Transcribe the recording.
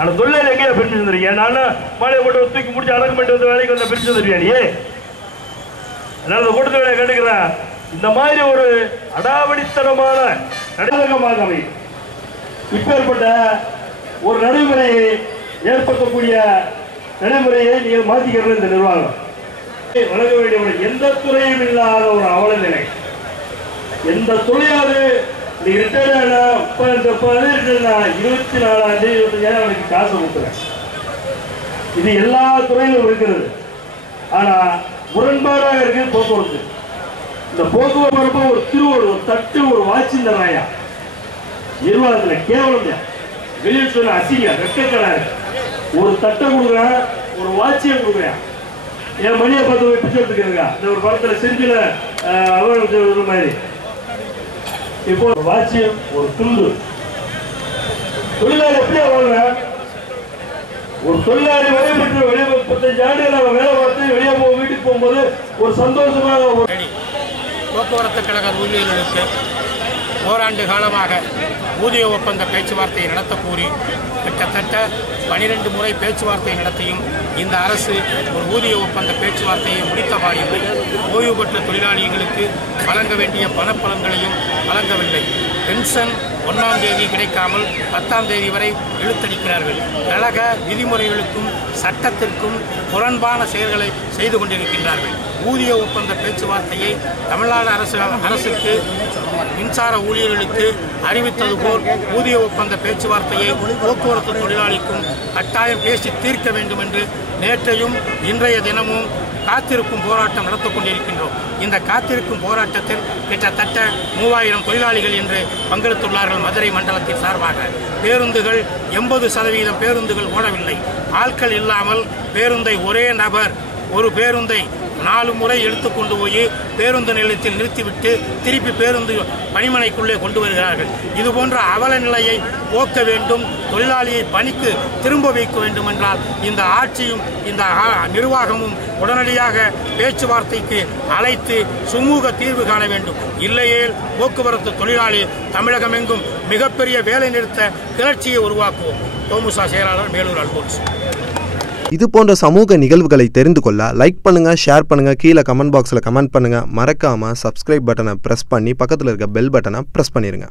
அந்த தொழிலாளி எங்கேயா பிரிச்சு தந்துருக்கீங்க நானும் மாலையை போட்டு தூக்கி முடிச்சு அடக்கம் பண்ணிட்டு வந்து வேலைக்கு வந்து பிரிஞ்சு தருவியா நீ? அதனால இந்த கூட்டத்தை கேட்டுக்கிறேன் இந்த மாதிரி ஒரு அடாவடித்தனமான நடுவகமாக அமையும். இப்பேற்பட்ட ஒரு நடைமுறையை ஏற்படுத்தக்கூடிய நடைமுறையை நீங்கள் மாற்றிக்கிறது இந்த நிர்வாகம். வழங்க வேண்டிய ஒரு எந்த துறையும் இல்லாத ஒரு அவல நிலை எந்த துறையாவது நீ ரிட்டையர்ட் அப்போ இந்த பதினெட்டு நான் இருபத்தி நாலாம் தேதி இருபத்தஞ்சாயிரம் அவனுக்கு காசு கொடுக்குறேன் இது எல்லா துறையிலும் இருக்கிறது. ஆனா முரண்பாடாக இருக்குது போக்குவரத்து. இந்த போக்குவரத்து ஒரு திருவோடு ஒரு தட்டு ஒரு வாட்சி தர்றாயா நிர்வாகத்தில் கேவலம் தான். வெளியே சொன்ன அசிங்க வெக்கக்கடா ஒரு தட்டை கொடுக்குறேன் ஒரு வாட்சியை கொடுக்குறேன். என் மணியை பார்த்து போய் பிச்சை எடுத்துக்கிறேங்க. இந்த ஒரு படத்துல செஞ்சில அவன் மாதிரி. இப்போ ஒரு வாட்சியம் ஒரு துண்டு தொழிலாளி எப்படி வாழ்றேன்? ஒரு தொழிலாளி வேலை பெற்று வெளியே முப்பத்தஞ்சு ஆண்டுகள் அவன் வேலை பார்த்து வெளியே போக வீட்டுக்கு போகும்போது ஒரு சந்தோஷமாக போக்குவரத்து கழக ஊழியர்களுக்கு ஓராண்டு காலமாக ஊதிய ஒப்பந்த பேச்சுவார்த்தையை நடத்த கிட்டத்தட்ட பனிரெண்டு முறை பேச்சுவார்த்தை நடத்தியும் இந்த அரசு ஒரு ஊதிய ஒப்பந்த பேச்சுவார்த்தையை முடித்த வாயில் ஓய்வு பெற்ற தொழிலாளிகளுக்கு வழங்க வேண்டிய பணப்பலன்களையும் வழங்கவில்லை. பென்ஷன் ஒன்றாம் தேதி கிடைக்காமல் பத்தாம் தேதி வரை இழுத்தடிக்கிறார்கள். கழக விதிமுறைகளுக்கும் சட்டத்திற்கும் புறன்பான செயல்களை செய்து கொண்டிருக்கின்றார்கள். ஊதிய ஒப்பந்த பேச்சுவார்த்தையை தமிழ்நாடு அரசு அரசுக்கு மின்சார ஊழியர்களுக்கு அறிவித்தது போல் ஊதிய ஒப்பந்த பேச்சுவார்த்தையை போக்குவரத்து தொழிலாளிக்கும் கட்டாயம் பேசி தீர்க்க வேண்டும் என்று நேற்றையும் இன்றைய தினமும் காத்திருக்கும் போராட்டம் நடத்திக் கொண்டிருக்கின்றோம். இந்த காத்திருக்கும் போராட்டத்தில் கிட்டத்தட்ட மூவாயிரம் தொழிலாளிகள் என்று பங்கெடுத்துள்ளார்கள் மதுரை மண்டலத்தின் சார்பாக. பேருந்துகள் எண்பது சதவீதம் பேருந்துகள் ஓடவில்லை. ஆட்கள் இல்லாமல் பேருந்தை ஒரே நபர் ஒரு பேருந்தை நாலு முறை எடுத்து கொண்டு போய் பேருந்து நிலையத்தில் நிறுத்திவிட்டு திருப்பி பேருந்து பணிமனைக்குள்ளே கொண்டு வருகிறார்கள். இது போன்ற அவல நிலையை போக்க வேண்டும் தொழிலாளியை பணிக்கு திரும்ப வைக்க வேண்டும் என்றால் இந்த ஆட்சியும் இந்த நிர்வாகமும் உடனடியாக பேச்சுவார்த்தைக்கு அழைத்து சுமூக தீர்வு காண வேண்டும். இல்லையேல் போக்குவரத்து தொழிலாளி தமிழகமெங்கும் மிகப்பெரிய வேலை நிறுத்த கிளர்ச்சியை உருவாக்குவோம். தோமுசா செயலாளர் மேலூர் அல்போன்ஸ். இது போன்ற சமூக நிகழ்வுகளை தெரிந்து கொள்ள லைக் பண்ணுங்க ஷேர் பண்ணுங்க கீழே கமெண்ட் பாக்ஸில் கமெண்ட் பண்ணுங்க. மறக்காம சப்ஸ்கிரைப் பட்டனை ப்ரெஸ் பண்ணி பக்கத்தில் இருக்க பெல் பட்டனை ப்ரெஸ் பண்ணிருங்க.